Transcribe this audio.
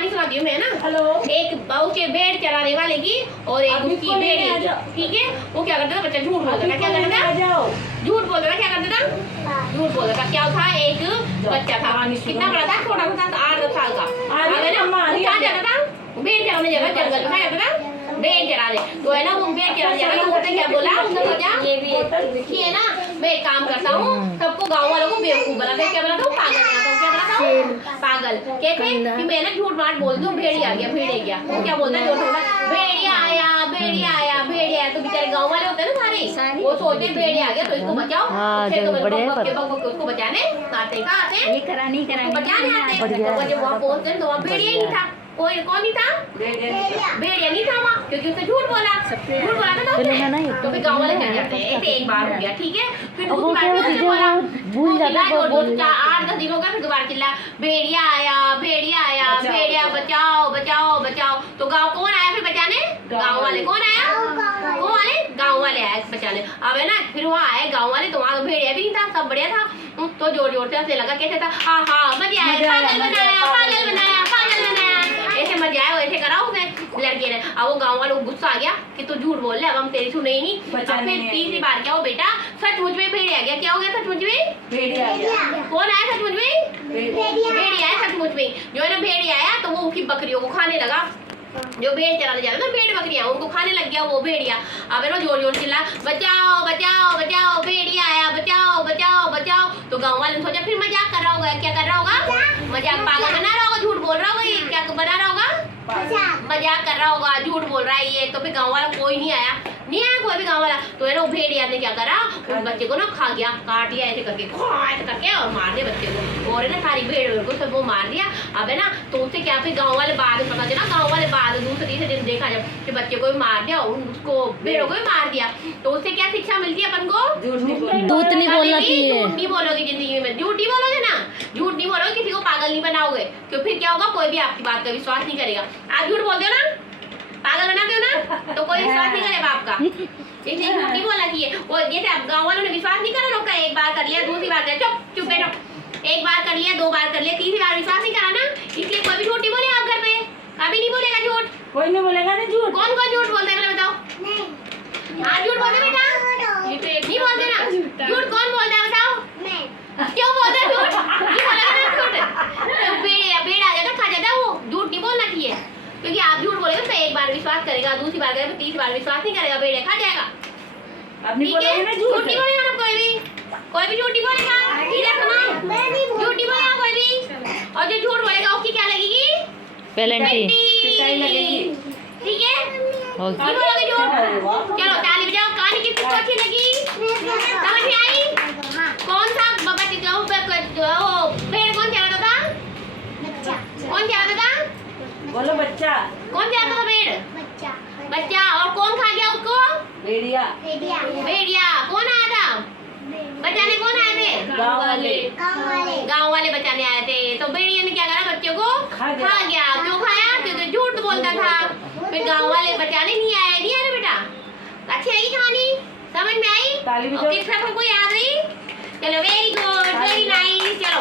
कहानी सुनाती हूँ मैं ना। हेलो। एक बहू के भेड़ चराने वाले की और एक उसकी भेड़ी, ठीक है। वो क्या करता था, बच्चा झूठ बोलता था। क्या करता था? झूठ बोलता था। क्या करता था? झूठ बोलता था। क्या था? एक बच्चा था, कितना बड़ा था? छोटा था, 8-10 साल का। कहाँ जाता था? भेड़ चराने जाता, जंगल में। क्या जाता था? भेड़ चराने। तो है ना, वो भेड़ चराने जाता तो उसने क्या बोला? उसने सोचा ये है ना, मैं एक काम करता हूँ, सबको गाँव वालों को बेवकूफ बनाता हूँ। क्या बनाता हूँ? पागल बनाता हूँ। क्या बनाता हूँ? पागल। कहते हैं कि मैं ना झूठ मार बोल दूँ, भेड़िया आ गया, भेड़िया गया। वो क्या बोलता है? जोर बोलता है, भेड़िया आया, भेड़िया आया, भेड़िया आया। तो बेचारे गाँव वाले होते हैं ना सारे, वो सोचते हैं भेड़िया आ गया तो इसको बचाओ। फिर तो उसको बचाने आते, कहाँ आते? बचाने आते। जब वहाँ पहुँचते तो वहाँ भेड़िया ही नहीं था। कोई कौन नहीं था? भेड़िया नहीं था वहाँ, क्योंकि उसने झूठ बोला था तो फिर गाँव वाले चले जाते हैं। ऐसे एक बार हो गया, ठीक है। फिर दूसरी बार उसने बोला, भूल जाता है। 8-10 दिन हो गए, फिर दोबारा चिल्ला, भेड़िया आया, भेड़िया आया, भेड़िया बचाओ बचाओ बचाओ। तो गाँव कौन आया फिर बचाने? गाँव वाले। कौन आया? वो वाले गाँव वाले आए बचाने। अब है ना, फिर वहाँ आए गाँव वाले, तो वहाँ भेड़िया भी नहीं था, सब बढ़िया था। तो जोर जोर से हंसने लगा। कैसे था? हाँ हाँ मजा आया, पागल बनाया, पागल बनाया, पागल बनाया। ऐसे मजा आया, ऐसे करा उसने लड़के ने। अब वो गाँव वालों को गुस्सा आ गया कि तू झूठ बोल रहा है, अब हम तेरी सुने ही नहीं। फिर तीसरी बार क्या हो बेटा, सचमुच में भेड़िया आ गया। क्या हो गया? सचमुच में भेड़िया आ गया। कौन आया सचमुच में? भेड़िया आया सचमुच में। जो है ना भेड़िया आया तो वो उसकी बकरियों को खाने लगा। जो भेड़ चराने जाता था, भेड़ बकरियां, उनको खाने लग गया वो भेड़िया। अब है ना जोर जोर चिल्ला, बचाओ बचाओ बचाओ, भेड़िया आया, बचाओ बचाओ बचाओ। तो गाँव वाले ने सोचा फिर मजाक कर रहा होगा। क्या कर रहा होगा? मजाक, पागल बना रहा होगा, झूठ बोल रहा होगा। ये क्या बना रहा होगा? मजाक कर रहा होगा, झूठ बोल रहा है ये। तो फिर गाँव वाला कोई नहीं आया कोई भी गाँव वाला। तो है ना वो भेड़िया ने क्या करा, उस बच्चे को ना खा गया, काट लिया ऐसे करके और मार दिया बच्चे को। और है ना सारी भेड़ को सब वो मार दिया। अब है ना तो उससे क्या, फिर गाँव वाले बाद में पता चला, गाँव वाले बाद दूसरे दिन देखा जब कि बच्चे को भी मार दिया, उसको भेड़ों को भी मार दिया। तो उससे क्या शिक्षा मिलती है अपन को? झूठ नहीं बोलना चाहिए। झूठ नहीं बोलोगे जिंदगी में, झूठ नहीं बोलोगे ना, झूठ नहीं बोलोगे, किसी को पागल नहीं बनाओगे। तो फिर क्या होगा, कोई भी आपकी बात का विश्वास नहीं करेगा। आप झूठ बोलते हो ना, पागल बनाते हो ना, तो कोई विश्वास नहीं करेगा आपका। इसलिए झूठ नहीं बोलना चाहिए। वो जैसे आप गाँव वालों ने विश्वास नहीं करा लोग का, एक बार कर लिया, दूसरी बार कर, चुप बैठो, एक बार कर लिया, 2 बार कर लिया, तीसरी बार विश्वास नहीं करा ना, इसलिए कोई भी झूठ नहीं बोलेगा आप घर पे, कभी नहीं बोलेगा झूठ। कोई नहीं बोलेगा ना झूठ। कौन झूठ बोलता है बताओ? हाँ झूठ बोलते बेटा, नहीं बोलते ना। झूठ कौन बोलता है बताओ? क्यों बोलते हैं झूठ? नहीं बोलेगा ना झूठ। भेड़ आ जाता, खा जाता, वो झूठ नहीं बोलना चाहिए। क्योंकि आप झूठ बोलेंगे तो एक बार विश्वास करेगा, दूसरी बार करेगा, तीसरी बार विश्वास नहीं करेगा, भेड़िया खा जाएगा। ठीक है, झूठ नहीं बोलेगा ना कोई भी झूठ नहीं बोलेगा। झूठ नहीं बोलेगा कोई भी, और जो झूठ बोलेगा उसकी क्या लगेगी? पेनल्टी लगेगी। ठीक है, नहीं बोलोगे झूठ। चलो ताली बजाओ। कहानी किसको अच्छी लगी? समझ में आई? कौन सा भेड़ कौन चलाता था? कौन चलाता था? बोलो बच्चा। कौन चलाता था भेड़? बच्चा। और कौन खा गया उसको? भेड़िया। कौन आया था बचाने? कौन आए थे? गाँव वाले बचाने आए थे। तो भेड़िया ने क्या करा, बच्चे को खा गया। क्यों खाया? क्योंकि झूठ बोलता था। फिर गाँव वाले बचाने नहीं आए ना बेटा। अच्छी लगी कहानी? समझ में आई? और किस सबको याद रही? चलो वेरी गुड, वेरी नाइस। चलो